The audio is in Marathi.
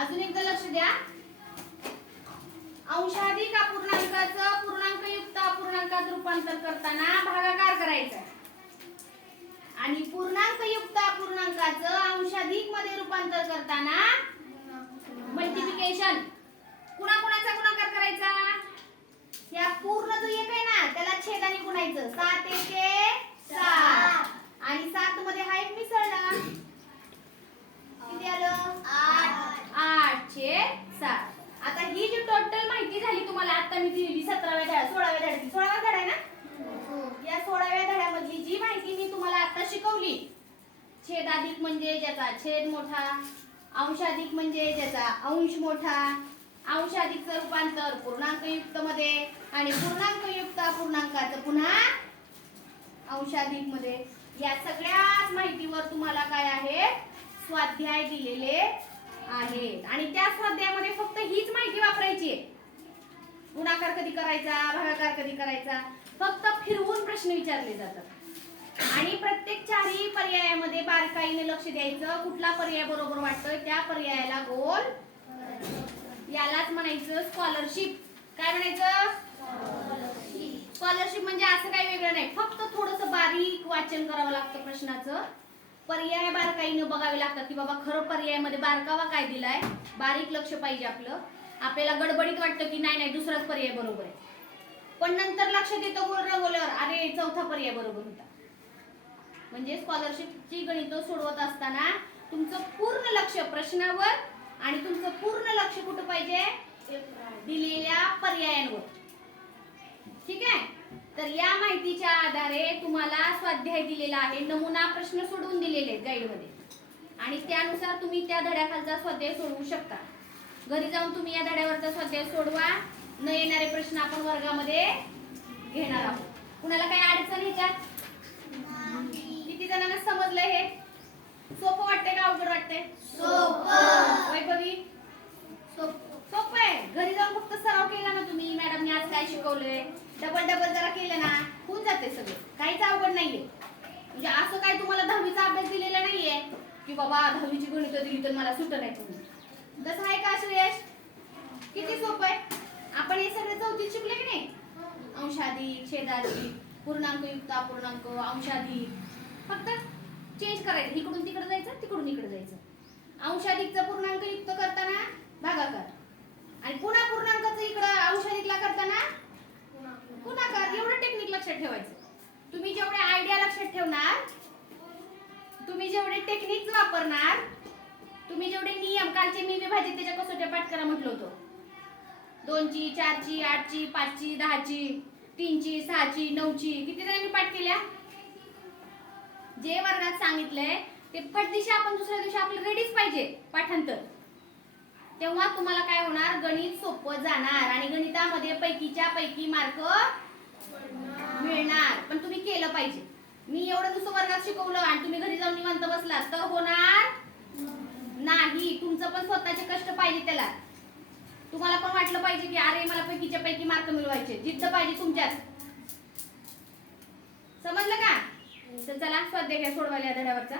अजून एकदा लक्ष द्या. अंशाधिक अपूर्णांकाचं पूर्णांकयुक्त अपूर्णांकात रूपांतर करताना भागाकार करायचा आणि पूर्णांकयुक्त अपूर्णांकाचं अंशाधिक मध्ये रूपांतर करताना मल्टिप्लिकेशन कुणाकुणाचा गुणाकार करायचा. या पूर्ण जो एक आहे ना त्याला छेदाने गुणायचं. 7 एके 7 आणि 7 मध्ये हा एक मिसळला. किती आलं 8 छेद 7. आता ही जी टोटल माहिती झाली तुम्हाला आता मी दिलेली 17व्या धड्यात 16व्या धड्याची 16वा धडा आहे ना. या 16व्या धड्यामधली जी माहिती मी तुम्हाला आता शिकवली, छेदाधिक म्हणजे ज्याचा छेद मोठा, अंशाधिक म्हणजे ज्याचा अंश मोठा, अंशाधिकचं रूपांतर पूर्णांकयुक्त मध्ये आणि पूर्णांकयुक्त अपूर्णांकाचं पुन्हा अंशाधिक मध्ये, या सगळ्याच माहितीवर तुम्हाला काय आहे स्वाध्याय दिलेले आहेत. आणि त्या स्वाध्यायामध्ये फक्त हीच माहिती वापरायची आहे. गुणाकार कधी करायचा, भागाकार कधी करायचा, फक्त फिरवून प्रश्न विचारले जातात. आणि प्रत्येक चारही पर्यायामध्ये बारकाईने लक्ष द्यायचं. कुठला पर्याय बरोबर वाटतोय त्या पर्यायाला गोल, यालाच म्हणायचं स्कॉलरशिप. काय म्हणायचं स्कॉलरशिप. म्हणजे असं काही वेगळं नाही, फक्त थोडंसं बारीक वाचन करावं लागतं प्रश्नाचं. पर्याय बारकाईनं बघावे लागतात की बाबा खरं पर्यायामध्ये बारकावा काय दिलाय, बारीक लक्ष पाहिजे आपलं. आपल्याला गडबडीत वाटतं की नाही दुसराच पर्याय बरोबर आहे, पण नंतर लक्षात येतं गोल रंगवल्यावर अरे चौथा पर्याय बरोबर होता. म्हणजे स्कॉलरशिपची गणितं सोडवत असताना तुमचं पूर्ण लक्ष प्रश्नावर आणि तुमचं पूर्ण लक्ष कुठं पाहिजे दिलेल्या पर्यायांवर. ठीक आहे. तर या माहितीच्या आधारे तुम्हाला स्वाध्याय दिलेला आहे, नमुना प्रश्न सोडवून दिलेले आहेत गाईड मध्ये आणि त्यानुसार तुम्ही त्या धड्याखालचा स्वाध्याय सोडवू शकता. घरी जाऊन तुम्ही या धड्यावरचा स्वाध्याय सोडवा. न येणारे प्रश्न आपण वर्गामध्ये घेणार आहोत. कुणाला काही अडचण ह्याच्यात? किती जणांना समजलंय? हे सोपं वाटतंय का अवघड वाटतंय? सोपं. वैभवी सोपं आहे. घरी जाऊन फक्त सराव केला ना तुम्ही, मॅडमने आज काय शिकवलंय डबल जरा केलं ना होऊन जाते सगळं. काहीच अवघड नाहीये. म्हणजे असं काय तुम्हाला 10वीचा अभ्यास दिलेला नाहीये की बाबा 10वीची गणितं दिली तर मला सुटत नाही तुम्ही. तसं आहे का श्रेयश? किती सोपं आहे. आपण हे सगळे 4थीत शिकले की नाही. अंशाधिक, छेदाधिक, पूर्णांकयुक्त अपूर्णांक, अंशाधिक. फक्त चेंज करायचं, इकडून तिकडे जायचं तिकडून इकडे जायचं. अंशाधिकचा पूर्णांकयुक्त करताना भागाकार आणि पुन्हा पूर्णांकाचं इकडं अंशाधिकला करताना गुणाकार. एवढं टेक्निक लक्षात ठेवायचं. तुम्ही जेवढे आयडिया लक्षात ठेवणार, तुम्ही जेवढे टेक्निक वापरणार, तुम्ही जेवढे नियम, कालचे मी विभाजित त्याच्या कसोट्या पाठ करा म्हटलं होतं. 2ची, 4ची, 8ची, 5ची, 10ची, 3ची, 6ची, 9ची. किती जणांनी पाठ केल्या? जे वर्गात सांगितलंय ते पटदिशी आपण दुसऱ्या दिवशी आपलं रेडीच पाहिजे पाठांतर. तेव्हा तुम्हाला काय होणार, गणित सोपं जाणार आणि गणितामध्ये पैकीच्या पैकी मार्क मिळणार. पण तुम्ही केलं पाहिजे. मी एवढं दुसरं वर्गात शिकवलं आणि तुम्ही घरी जाऊन निवांत बसला तर होणार नाही. तुमचं पण स्वतःचे कष्ट पाहिजे त्याला. तुम्हाला पण वाटलं पाहिजे की अरे मला पैकीच्या पैकी मार्क मिळवायचे. जिद्द पाहिजे तुमच्यात. समजलं का? तर चला स्वाध्याय सोडवायला या धड्यावरचा.